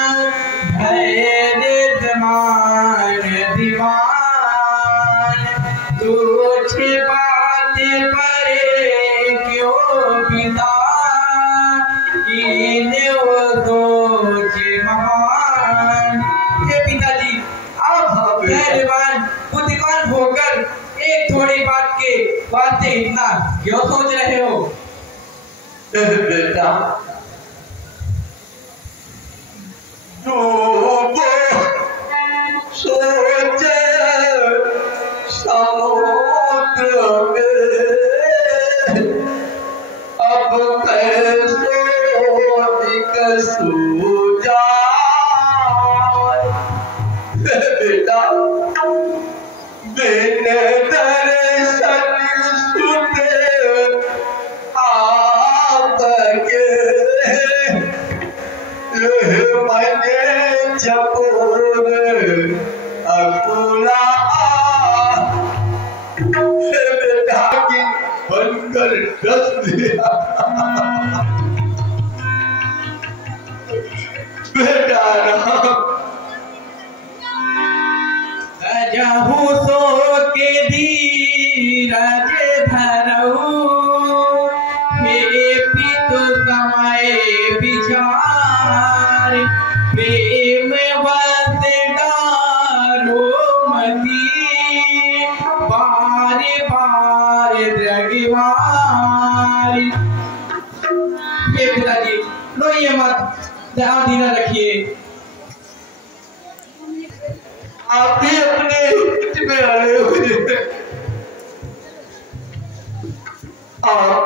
मान दीवान कुछ बात परे क्यों पिता वो सोच महान। हे पिताजी, आप धैर्यवान बुद्धिमान होकर एक थोड़ी बात के वास्ते इतना क्यों सोच रहे हो? बेटा, सोचे समुद्र में अब कैसे निकसू जाए। बेटा, मैंने दर्शन सुने आपके मैंने चकोर अकुला बेटा की बनकर डस दिया। बेटा जहू सो के धीरज धरऊ हे पितु समय विचार प्रेम बस डारो मती बार बार द्रगवार। ये पिताजी रोइए मत, ध्यान धीरा रखिए। आप भी अपने हित में आए हुए हैं। आप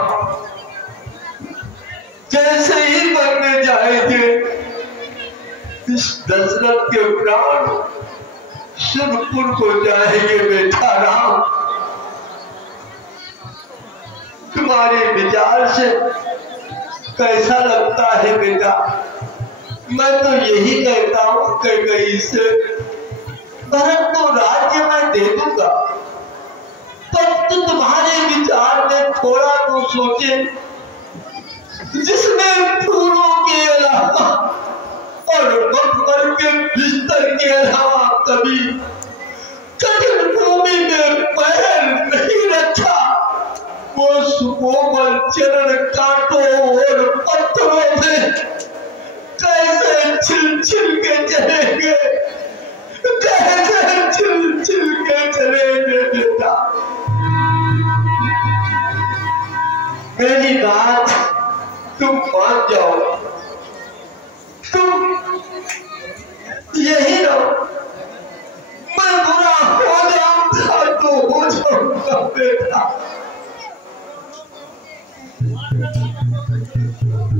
जैसे ही बनने जाएंगे इस दशरथ के प्राण सुरपुर को जाएंगे। बेटा राम, तुम्हारे विचार से कैसा लगता है बेटा? मैं तो यही कहता हूं कहीं से भरत को राज्य में दे दूंगा, पर तो तुम्हारे विचार में थोड़ा तो सोचे, जिसमें फूलों के अलावा और मखमल के बिस्तर के अलावा कभी कठिन भूमि में पैर नहीं रखा, वो सुकोमल चरण कांटों और पत्थरों में कैसे छिल छिल के चलेंगे, कैसे छिल छिल के चलेंगे। बेटा, मेरी बात तुम मान जाओ, तुम यही रहो। मैं बुरा हो जाऊंगा तो हो जाऊंगा। बेटा,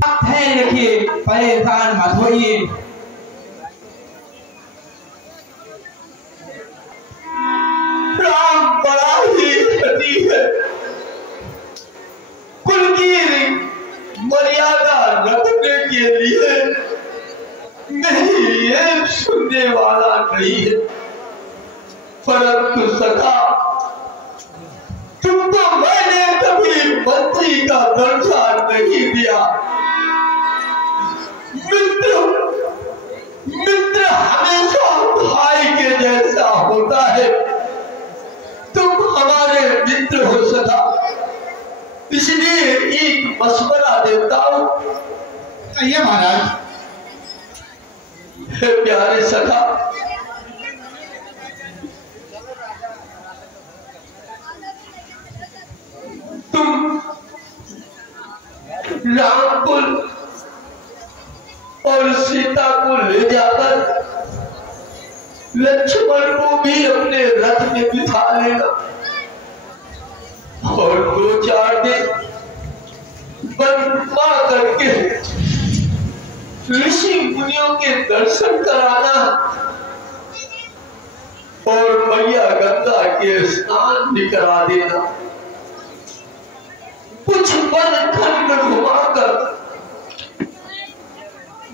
आप धैर्य रखिए, परेशान मत होइए। राम बड़ा ही धनी है, कुल की मर्यादा रखने के लिए नहीं, ये सुनने वाला नहीं है। परंतु सखा, तुमको मैंने कभी मंत्री का दर्जा नहीं दिया। मित्र हमेशा भाई के जैसा होता है। तुम हमारे मित्र हो सका, इसलिए एक मशवरा देता हूं। कहिए महाराज। प्यारे सखा, तुम रामपुर और सीता को ले जाकर लक्ष्मण को भी अपने रथ में बिठा लेना और 2-4 दिन वनवा करके ऋषि मुनियों के दर्शन कराना और मैया गंगा के स्नान भी करा देना। कुछ वन खंड घुमाकर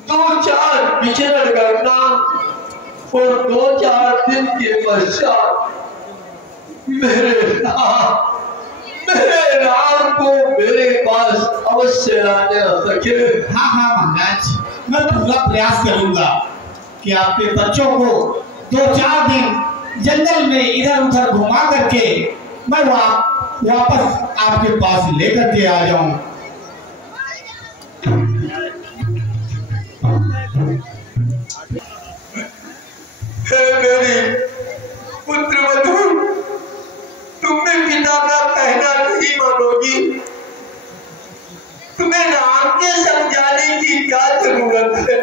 2-4 विचरण करना और 2-4 दिन के पश्चात मेरे राम को मेरे पास अवश्य आने सके। हाँ हाँ महाराज। मैं पूरा प्रयास करूंगा कि आपके बच्चों को 2-4 दिन जंगल में इधर उधर घुमा करके मैं वापस आपके पास लेकर के आ जाऊं। मेरी पुत्रवधू, तुमने पिता का कहना नहीं मानोगी। तुम्हें राम के समझाने की क्या जरूरत है?